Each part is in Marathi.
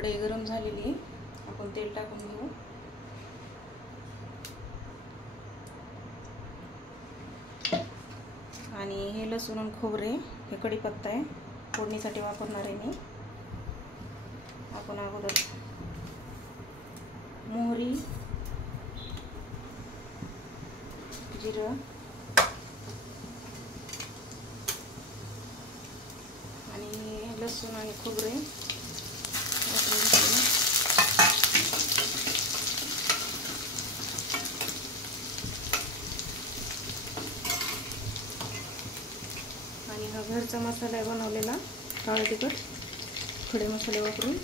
कढई गरम झालेली आहे, आपण तेल टाकून घेऊ। आणि हे लसूण आणि खोबरे, हे कढीपत्ता आहे, फोडणीसाठी वापरणार आहे मी। आपण अगोदर मोहरी, जिरं आणि लसूण आणि खोबरे वापरून घेऊ। आणि हा घरचा मसाला आहे बनवलेला, काळं तिखट, खडे मसाले वापरून।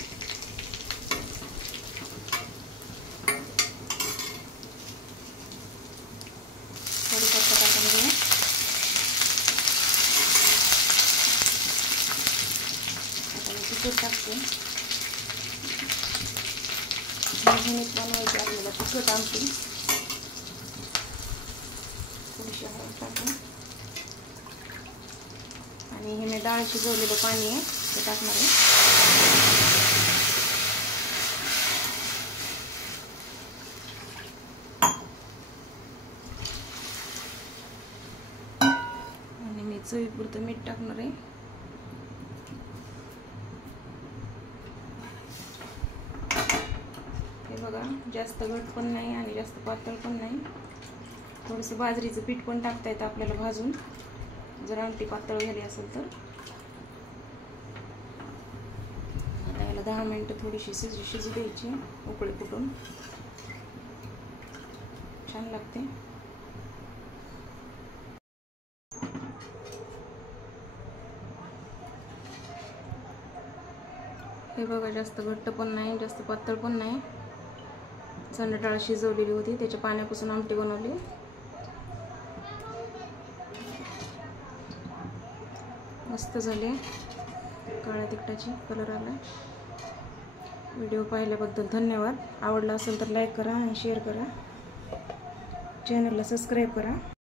कढीपत्ता टाकून घेऊ। आता मी तिखट टाकते। झणझणीत बनवायची आपल्याला तिखट आमटी। थोडीशी हळद टाकून आणि हे मी डाळ शिजवलेलं पाणी आहे ते टाकणार आहे। आणि मी चवीपुरतं मीठ टाकणार आहे। हे बघा, जास्त घट्ट पण नाही आणि जास्त पातळ पण नाही। थोडंसं बाजरीचं पीठ पण टाकता येतं आपल्याला भाजून, जर आमटी पातळ झाली असेल तर। आता याला 10 मिनिटं थोडीशी शिजू द्यायची, उकळी फुटून छान लागते। हे बघा, जास्त घट्ट पण नाही जास्त पातळ पण नाही, चणा डाळ शिजवलेली होती त्याच्या पाण्यापासून आमटी बनवली। मस्त झाले, काळ्या तिखटाची कलर आला। व्हिडिओ पाहिल्याबद्दल धन्यवाद। आवडला असेल तर लाईक करा आणि शेअर करा, चॅनलला सबस्क्राईब करा।